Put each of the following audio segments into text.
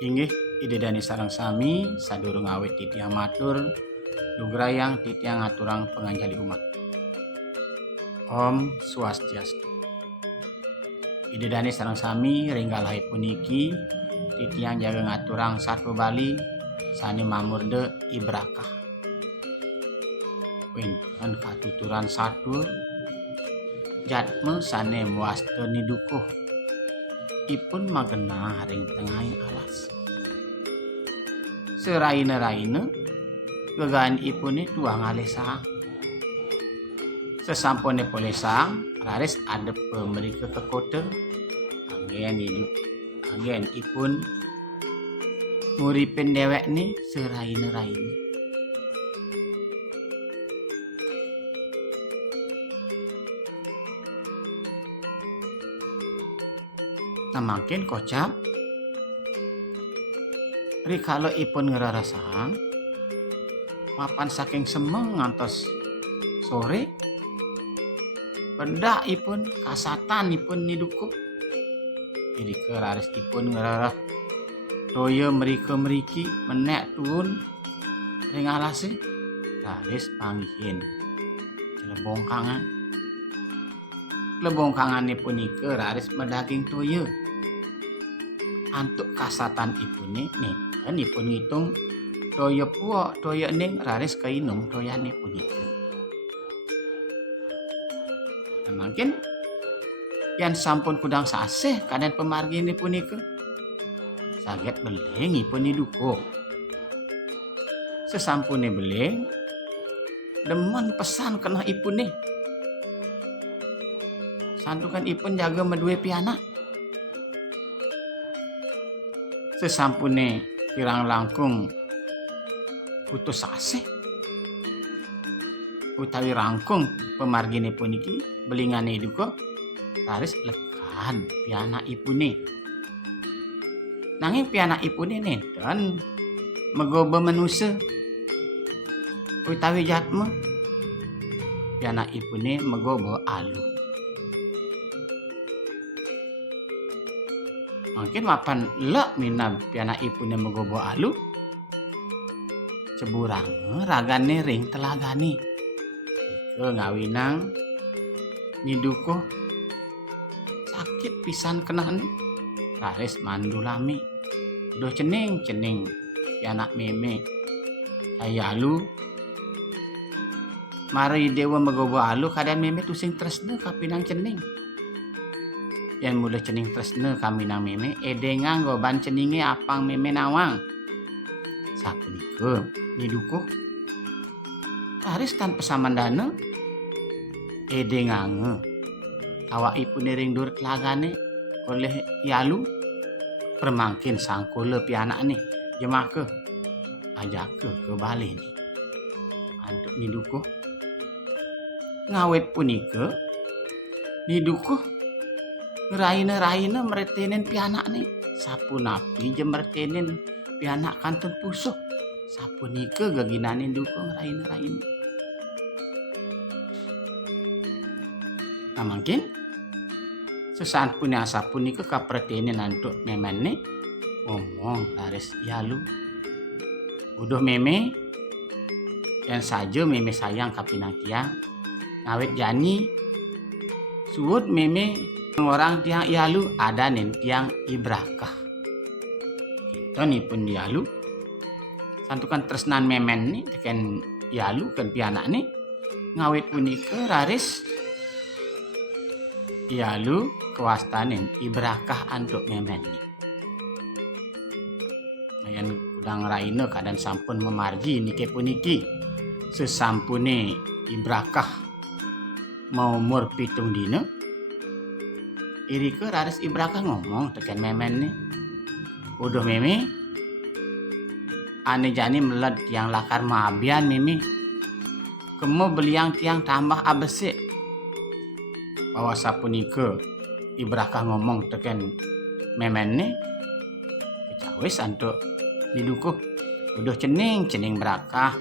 Inggih idedani sareng sami sadurung awit titiang matur lugrayang titiang ngaturang penganjali umat. Om Swastiastu. Idedani sareng sami ringgalahi puniki titiang jaga ngaturang satu Bali sani mamurde ibrakah. Winten katuturan satu jatme sane muaste nidukuh ipun magena ring tengahing alas. Seraina-raina gegaan ipune tuang alesang. Sesampune polesang raris adep mereka ke kota. Anggen ipun nguripin dewek ni seraina-raina. Nah makin kocap rikala ipun ngerarasang mapan saking semeng ngantos sore bedak ipun kasatan ipun nidukuh jadi keraris ipun ngerarah toya merika-meriki menek turun ring alase raris panggihin lebongkangan ipun ike raris medaging toya antuk kasatan ipune nih dan ipun ngitung toya puak toya ning raris kainung toyane punike. Nah, mungkin yang sampun kudang saseh kadang pemargi ini punike saget beleng ipun nidukuh. Sesampune beleng demen pesan kena ipune santukan ipun jaga medue pianak. Sesampune kirang langkung putus asih utawi rangkung pemargine puniki belingane duka raris lekan pianak ipune. Nanging pianak ipune nenten megobe manusia utawi jatme pianak ipune megobe alu. Mungkin mapan lek minab pianak ipune megobo alu ceburang ragane ring telagani ke ngawinang nidukuh sakit pisan kenane raris mandulami do cening pianak meme saya alu mari dewa megobo alu kadang meme tusing tresne kapinang cening yang mulai cening tresne kami nang meme edengang goban ceninge apang meme nawang sapunike nidukuh taris tanpa samandana edengange awak ipune ring dur telagane oleh yalu permangkin sangkule pianak nih jemake ajak ke Bali nih antuk nidukuh ngawet punike nidukuh raina meretenen pianak nih sapu napi je meretenen pianak kantun pusuk sapu nike gaginane dukung raina. Nah mungkin sesaat punya sapu nike kapretenen antuk memen nih ngomong laris yalu udah meme yang saja meme sayang kapinang tiang ngawet jani suut meme orang tiang yalu ada nen tiang ibrakah kita nih pun yalu santukan tresnan memen nih teken yalu kan pianak nih ngawet punike raris yalu kewastanen ibrakah antuk memen nih yang udang raina kadang sampun memargi nike puniki sesampune ibrakah mau umur 7 dina irike raris ibrakah ngomong teken memen nih udah meme ane jani meled tiang lakar maabian meme kemo beliang tiang tambah abese bahwa sapunike ibrakah ngomong teken memen nih kecawis antuk nidukuh udah cening berakah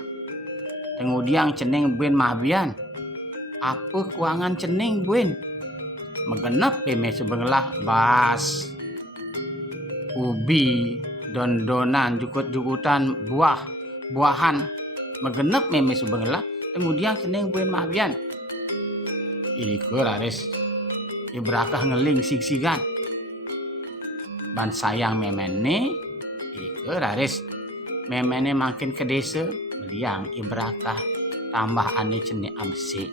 tengudiang cening buen maabian apa kuangan cening buen megenep peme sebengelah bas ubi dondonan jukut-jukutan buahan megenep meme subenglah kemudian ceneng buen mabian iku raris ibrakah ngeling sig-sigan ban sayang memene iku raris memene makin ke desa meliang ibrakah tambah ane cene amsi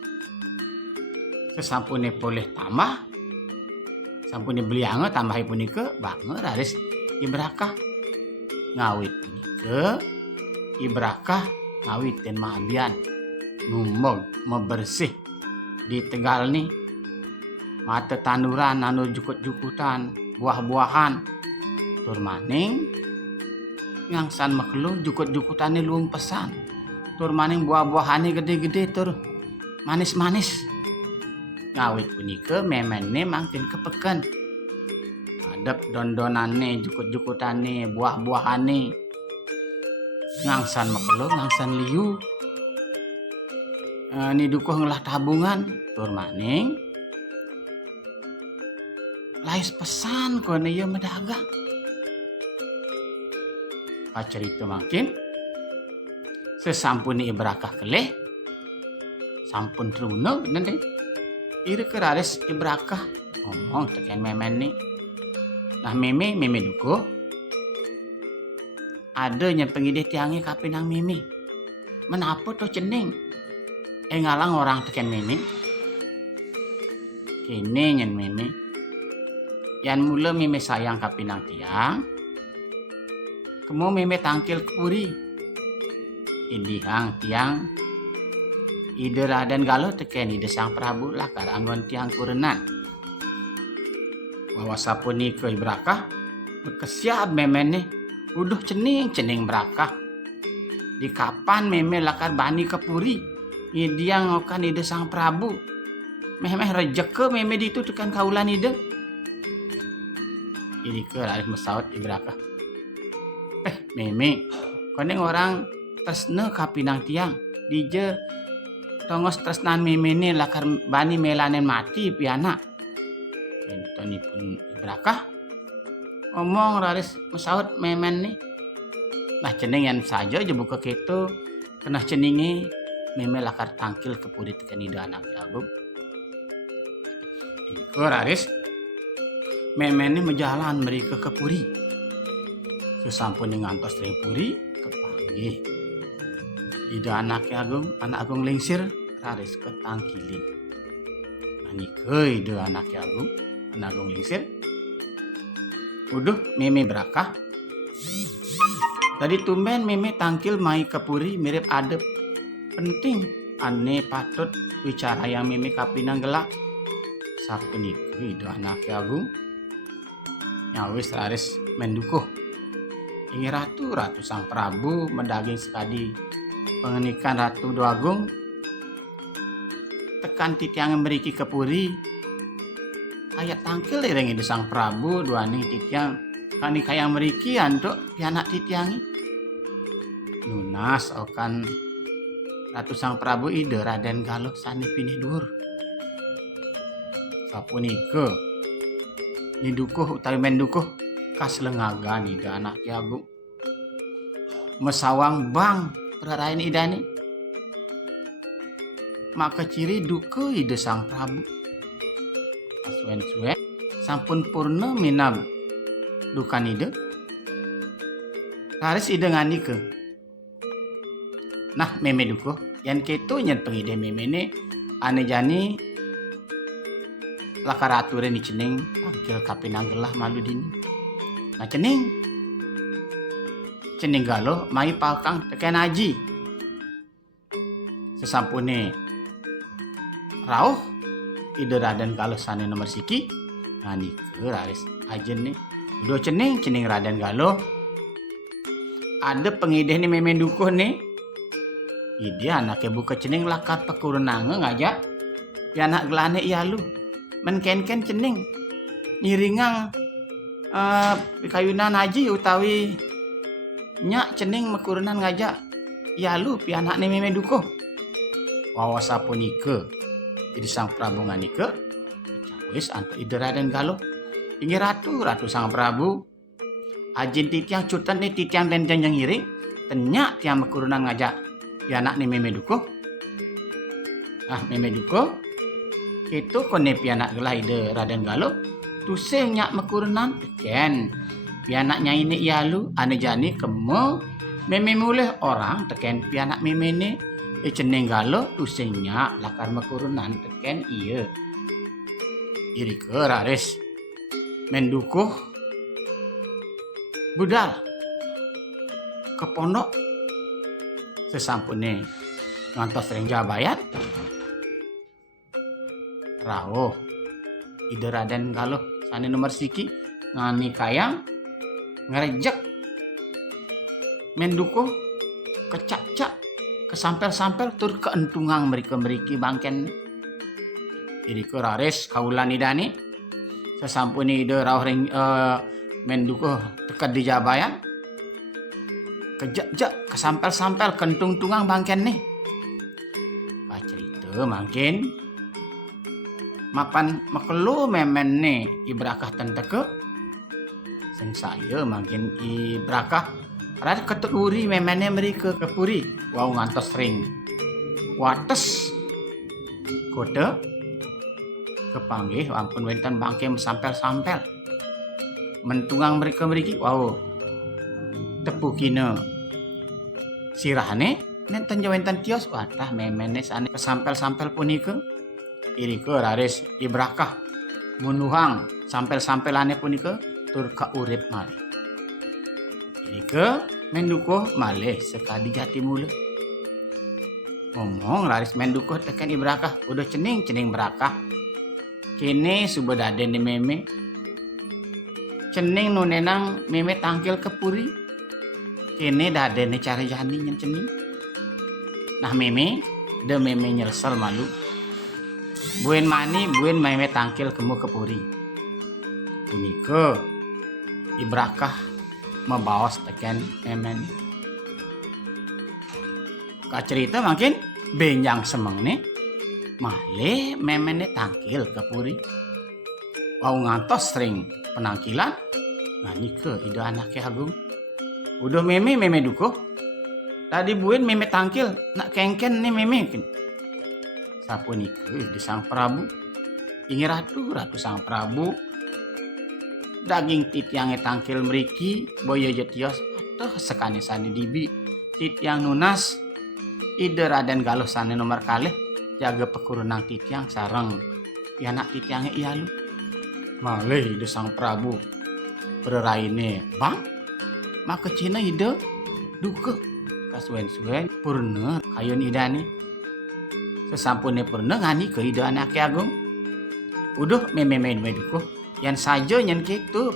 sesampune boleh tambah sampune beliang tambah punika bange raris ibrakah ngawit punika ibrakah ngawit den mabian numog mebersih di Tegal nih mata tanduran anu jukut-jukutan buah-buahan tur maning ngangsan makhluk jukut-jukutane luwung pesan tur maning buah-buahane gede-gede tur manis-manis ngawit punika memene makin kepeken adep dondonane jukut-jukutane buah-buahane ngangsan makhluk ngangsan liu ni dukuh ngelah tabungan tur maning lais pesan kono ieu medagang pacarita makin sesampune ibrakah keleh sampun truna nende ire keraris ibrakah ngomong teken memen nih nah meme dukuh ada nya pengidih tiange kapinang meme menapa to cening ngalang orang teken meme kene nyen meme yan mula meme sayang kapinang tiang kemo meme tangkil kepuri indihang tiang ide Raden Galuh teken ide Sang Prabu lakar anggon tiang kurenan wawa punika ibrakah bekesiap memene uduh cening berakah di kapan meme lakar bani kepuri dia ngokan ide Sang Prabu meh rejeke meme ditu tekan kaulan ide ini ke arif mesaut ibrakah meme koneng orang tresne kapinang tiang dije tongos tresnan meme ne lakar bani melanen mati piana entonipun ibrakah ngomong raris mesaut memen nih nah ceneng yang saja aja buka keto kena ceningi meme lakar tangkil kepuri tekan ide anak agung iku raris memene menjalan mereka ke puri sesampun ngantos teng puri kepanggih ide anak agung lengsir raris ketangkilin anikeun ide anak agung lengsir uduh meme berakah tadi tumben meme tangkil mai kepuri mirip adep penting ane patut bicara yang meme kapinang gelak sapuniku ide anak agung nyawis raris mendukuh ingi ratu Sang Prabu mendaging sekadi pengenikan Ratu Doagung tekan titiang meriki kepuri ayat tangkil ireng ide Sang Prabu duaning titiang kani kaya meriki anduk pianak titiangi lunas okan Ratu Sang Prabu ide Raden Galuh sani pinih dhuwur sapunika nidukuh utawi mendukuh kas lengagan ide anak agung mesawang bang perarayan idane maka ciri duke ide Sang Prabu asuen-suen sampun purna minam dukan ide laris ide ngandike nah meme dukuh yan keto nyen pengide meme ne ane jani lakar ature ni cening tangkil kapinang gelah malu dini nah cening Galuh mai palkang teken aji sesampune rauh ide Raden Galuh sane nomor siki nganike raris ajen nih udah cening Raden Galuh ada pengideh nih meme dukuh nih ide anaknya buka cening lakar pekurenange ngajak ya anak gelane iyalu menken-ken cening nyiringang kayunan haji utawi nyak cening mekurenan ngajak iyalu pi anakne meme dukuh wawa sapunika ide Sang Prabu nganike wis antu ide Raden Galuh inggih ratu Sang Prabu Ajin titiang cutan nih titiang dan janjang iri. Tenyak tiang mekurunan ngajak pianak nih meme duko. Meme duko. Itu kone pianak gelah ide Raden Galuh. Tusing nyak mekurunan teken. Pianaknya ini ialu ane jani kemo meme mulih orang teken pianak meme ini. Ceneng Galuh tusing nyak lakar mekurunan teken iya. Iri ke raris mendukuh budal ke pondok sesampune ngantos sering jabayan rawuh ide Raden Galuh sane nomor siki ngani kayang ngerejek mendukuh kecak-cak kesampel-sampel tur keentungang meriki bangken. Jadi ke raris kaulan idani sesampune ide rawuh ring mendukuh tekat di jabayan kejak-jak kesampel-sampel kentung-tungang bangken nih. Cerita makin mapan makelu memen nih ibrakah tenteke sing saya makin ibrakah rada keturi memene mereka kepuri wau ngantos ring wates kode kepanggih ampun wenten bangke sampel-sampel mentungang mereka wow tepukine sirahane nenten jawenten tios watah memene sane kesampel-sampel punika irike raris ibrakah munuhang sampel-sampelane punika tur ka urip malih irike mendukuh malih sekadi jati mulu ngomong raris mendukuh teken ibrakah udah cening berakah kini subedaden di meme cening nunenang meme tangkil kepuri kini dadene cari jani nyen cening nah meme de meme nyelsel malu buen mani buen meme tangkil kemu kepuri punika ibrakah membawas teken memen kacerita makin benjang semeng nih malih memene tangkil kepuri wau ngantos sering penangkilan ngani ke ide anaknya agung udah meme dukuh tadi buin meme tangkil nak kengken nih meme sapunike di sang Prabu ingi ratu sang Prabu daging titiange tangkil mriki boyo jetios atuh sekane sane dibi titiang nunas ide Raden Galuh sane nomor kalih jaga pekurunang titiang sareng pianak titiange ialu malih ide sang Prabu pereraine bang maka cina ide duke kasuen-suen purna kayun idani sesampune purna ngani ke ide anake agung uduh meme dukuh yang saja nyen kitu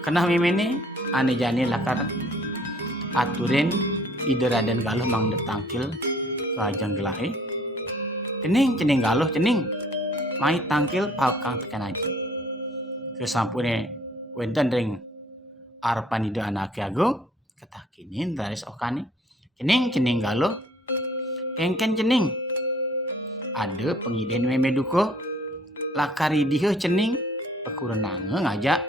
kena memene ane jani lakar aturin ide Raden Galuh mang detangkil ke ajang gelahe cening Galuh cening mai tangkil paukang tekan aja sesampune wenten ring arepan ide anake agung ketakinin raris okane cening Galuh kengken cening ada pengiden meme dukuh lakari dieu cening pekurunange ngajak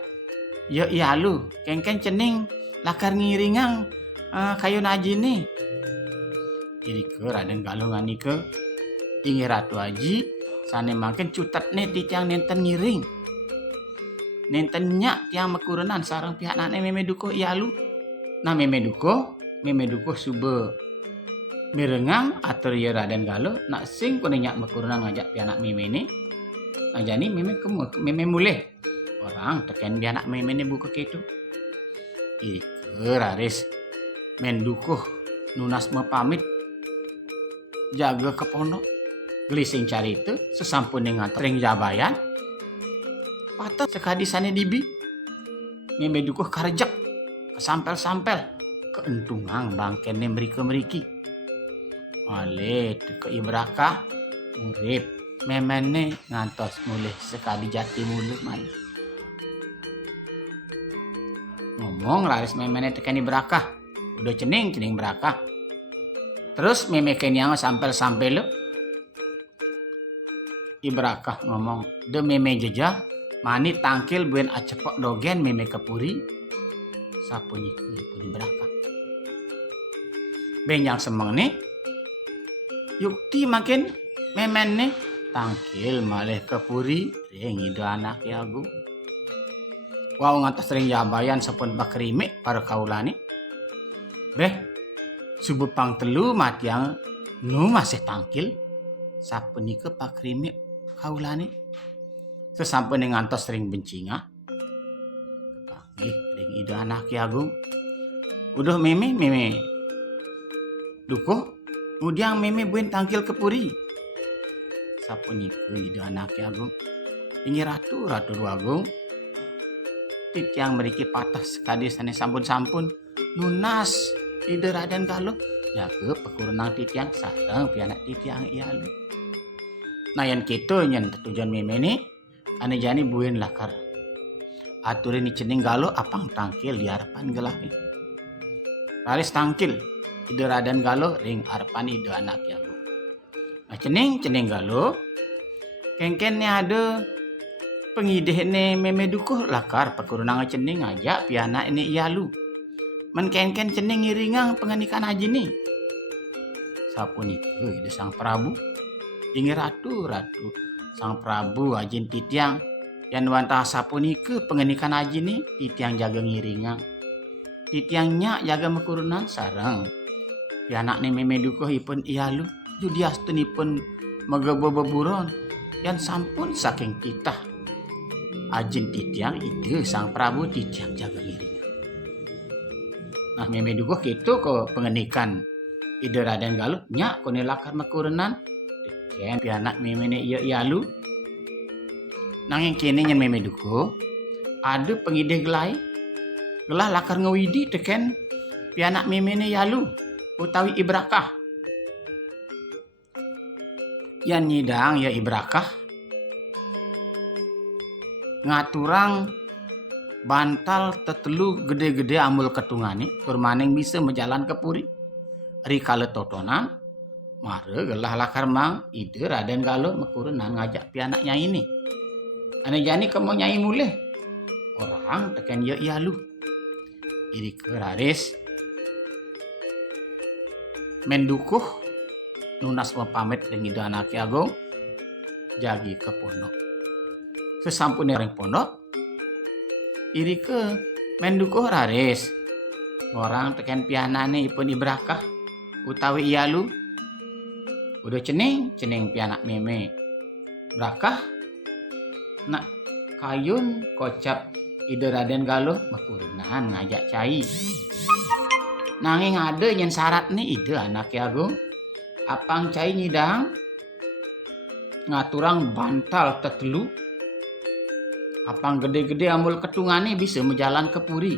ya ialu kengken cening lakar ngiringang kayun aji nih jadi ke Raden Galuh ngani ke ingi ratu aji sane makin cutat nih titiang nenten ngiring nenten nyak tiang mekurunan sarang pihak nane meme dukuh ialu nah meme dukuh sube mirengang atur ya Raden Galuh nak sing kone nyak mekurunan ngajak pianak meme ini nah jani meme mulih orang teken pianak meme ini buka kitu ike raris mendukuh nunas pamit jaga ke pondok gelising cari itu sesampun dengan tering jabayan patah sekadi sane dibi meme dukuh karejek kesampel-sampel keentungang bangkene meriki malih ke ibrakah urip memene ngantos mulih sekali jati mulut malih ngomong raris memene tekeni berakah udah cening berakah terus meme kenyang sampel-sampel lo ibrakah ngomong de meme jejah mani tangkil buen acepok dogen meme kepuri sapunika pun berakah. Benjang semeng nih yukti makin memen nih tangkil malih kepuri ring ida anak agung. Wau ngantos ring jabayan sampun bakrimik para kaulani. Beh subuh pang telu matiang nu masih tangkil sapunika pakrimik kaulani. Sesampun ngantos ring bencinga kepanggih ring ida anak agung. Udah meme dukuh kemudian meme buen tangkil kepuri. Sapunika ida anak agung. Ini ratu agung. Titiang meriki patah sekali sane sampun nunas ida Raden Galuh jaga pekurunang titiang sareng pianak titiang ialu. Nah yang kita nyen tujuan meme ni ane jani buen lakar aturin ni cening Galuh apang tangkil di harapan gelahi. Laris tangkil ida Raden Galuh ring harapan ida anak agung. Nah cening Galuh kengken ni ada pengidih ni meme dukuh lakar pekurunang cening ngajak pianak ini ialu. Men ken cening ngiringang penganikan haji ni. Sapunika ida Sang Prabu ingi ratu Sang Prabu ajin titiang yang wantah sapunika penganikan haji ni titiang jaga ngiringang. Titiang nyak jaga mekurunan sarang pianak ni meme dukuh ipun ialu judiastunipun megebo beburon yang sampun saking titah ajin titiang ide Sang Prabu titiang jaga ngiringang. Nah meme dukuh gitu ko pengenikan ide Raden Galuh nyak kone lakar mekurenan teken pianak meme ne iya ialu. Nanging kene nyen meme dukuh ada pengide gelah lakar ngewidi teken pianak meme ne ialu utawi ibrakah. Yan nyidang ya ibrakah ngaturang bantal tetelu gede-gede amul ketungani tur maning bisa menjalan ke puri. Rikale totonan mare gelah lakar mang ide Raden Galuh mekurenan ngajak pianaknya ini. Ane jani kemo nyai mulih orang teken ya ialu. Iri keraris mendukuh nunas pamit ring ida anak agung jagi ke pondok. Sesampune ring pondok iri ke mendukuh raris orang teken pianane ipun ibrakah utawi ialu. Udah cening pianak meme brakah nak kayun kocap ide Raden Galuh mekurenan ngajak cai. Nanging ada yang syarat nih ide anak agung apang cai nyidang ngaturang bantal tetelu apang gede-gede ambul ketungane bisa menjalan ke puri.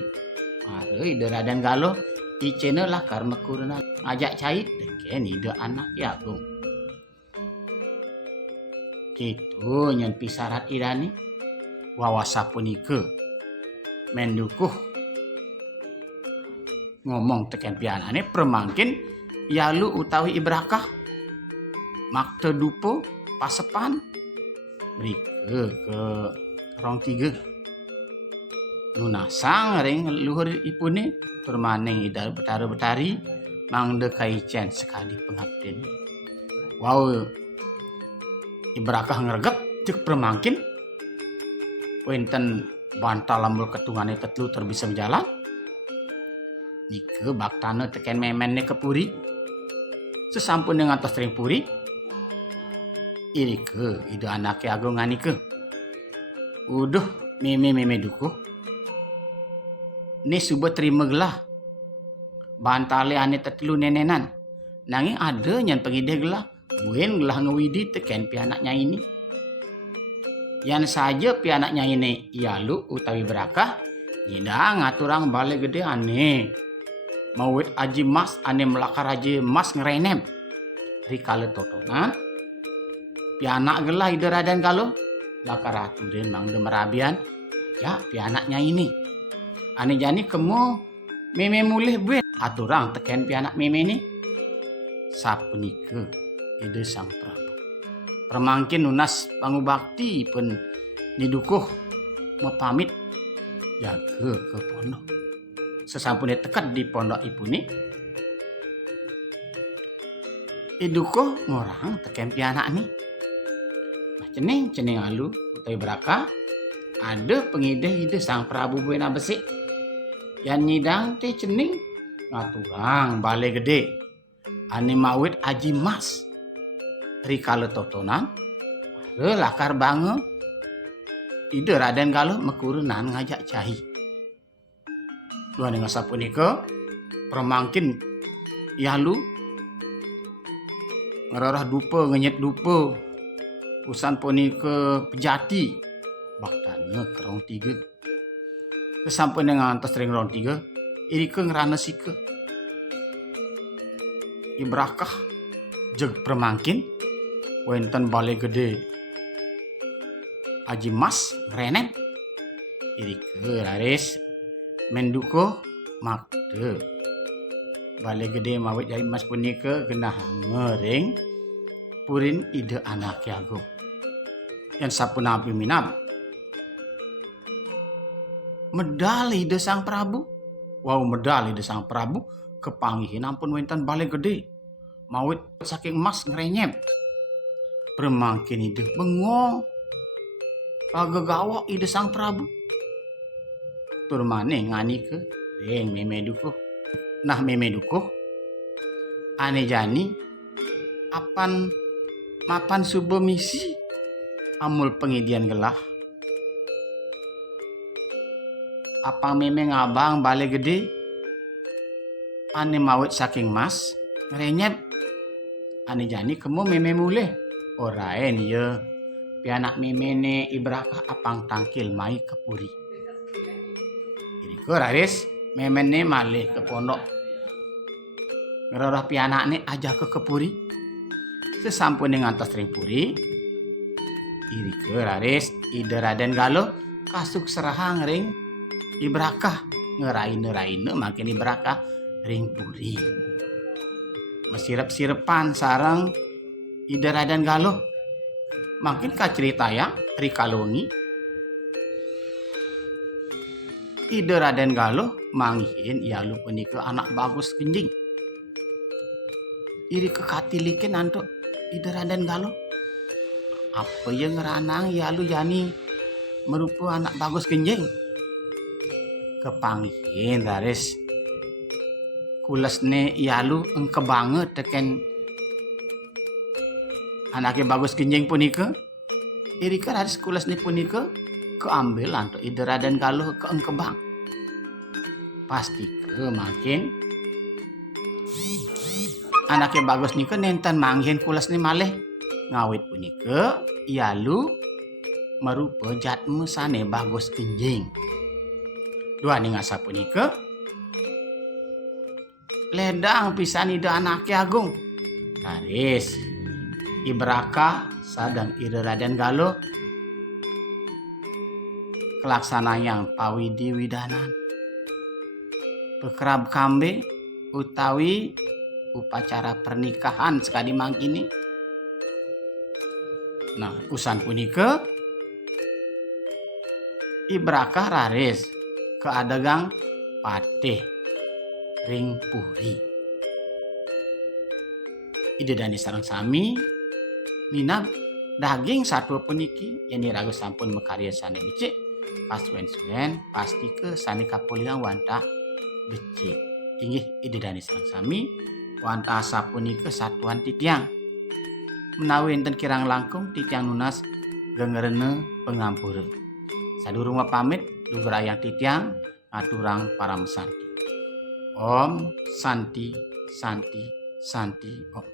Mare ide Raden Galuh icene lakar mekurenan ngajak cai teken ide anak agung. Kitu nyen pisarat idani wawasa punika mendukuh ngomong teken pianane permangkin ialu utawi ibrakah makte dupo pasepan mrike ke rong tiga nunasang ring luhur ipune tur maning ida betari mangde kaicen sekali pengabden. Wow ibrakah ngregep cek permangkin wenten bantal lambul ketungane tetelu ter bisa berjalan. Nike baktane teken memenne ke puri. Sesampun dengan tos ring puri iri ke ide anake agung nganike. Uduh meme dukuh ni subuh terima gelah bantale ane tetelu nenenan. Nanging ada nyan pengide gelah buen gelah ngewidi teken pianaknya ini. Yang saja pianaknya ini ialu utawi berakah nyidang ngaturang bale gede ane mawit aji mas ane melakar aji mas ngerenem. Rikale totonan pianak gelah ide Raden Galuh lakar aturin mangde merabian ya pianaknya ini. Ane jani kemo meme mulih buen aturang teken pianak meme ini. Sapunika ide Sang Prabu permangkin nunas pangubakti pun nidukuh mau pamit jaga ke pondok. sesampune teket di pondok ipune, iduko ngorang teken pianak nih. Nah cening alu utawi Braka ada pengide-ide Sang Prabu Buena Besik yang nyidang teh cening ngaturang balai gede ane mawit aji mas rikala totonan lakar bange ide Raden Galuh mekurenan ngajak cahi. Luan dengan sapunika permangkin yalu ngerarah dupa ngenyet dupa usan punika pejati baktane kerong 3 kesampun dengan antas ring rong 3 irike ngerana sike ibrakah jeg permangkin wenten balai gede aji mas ngerenem irike laris menduko makde balai gede mawit aji mas punika genah ngering purin ide anak agung yang sapunapi minam medal ide Sang Prabu. Wow, medal ide Sang Prabu kepanggihin ampun wenten balai gede mawit saking emas ngerenyem permangkin ide bengong pagegawak ide Sang Prabu turmane ngani ke ring meme dukuh. Nah meme dukuh ane jani apan mapan subuh misi amul pengidian gelah apa meme ngabang balai gede ane mawit saking mas ngerenyep ane jani kemu meme muleh oraen ye pianak meme ne ibrakah apang tangkil mai kepuri jadi raris meme ne malih ke pondok ngerorah pianak ne aja ke kepuri sesampun dengan atas ring puri irike raris ide Raden Galuh kasuk serahang ring ibrakah ngeraine makin ibrakah ring puri mesirep-sirepan sareng ide Raden Galuh makin ka cerita ya rikalongi ide Raden Galuh manghin yalu punika anak bagus kenjing iri kekatilikin antuk ide Raden Galuh apa yang ngeranang yalu jani merupa anak bagus kenjing kepanggihin laris kulesne yalu engke banget teken anaknya bagus kenjing punika irika laris kulesne punika keambil antuk ide Raden Galuh ke engkebang pasti ke makin anaknya bagus nika nenten manghin kulesne malih ngawit punika yalu merupa jatme sane bagus kenjing. Dua ning asa punika ledang pisan ide anake agung. Laris ibrakah sadang ide Raden Galuh kelaksanayang pawidi widanan pekerab kambe utawi upacara pernikahan sekali mangkini. Nah usan punika ibrakah raris keadagang patih ring puri ide dani sareng sami minab daging satwa puniki yang diragu sampun mekarya sane becik pasuen-suen pasti ke sane kapuliang wantah becik inggih ide dani sareng sami wantah sapunika satuan titiang menawi enten kirang langkung titiang nunas gengerene pengampura sadurung pamit dugrayang titiang ngaturang para mesanti. Om Santi Santi Santi Om.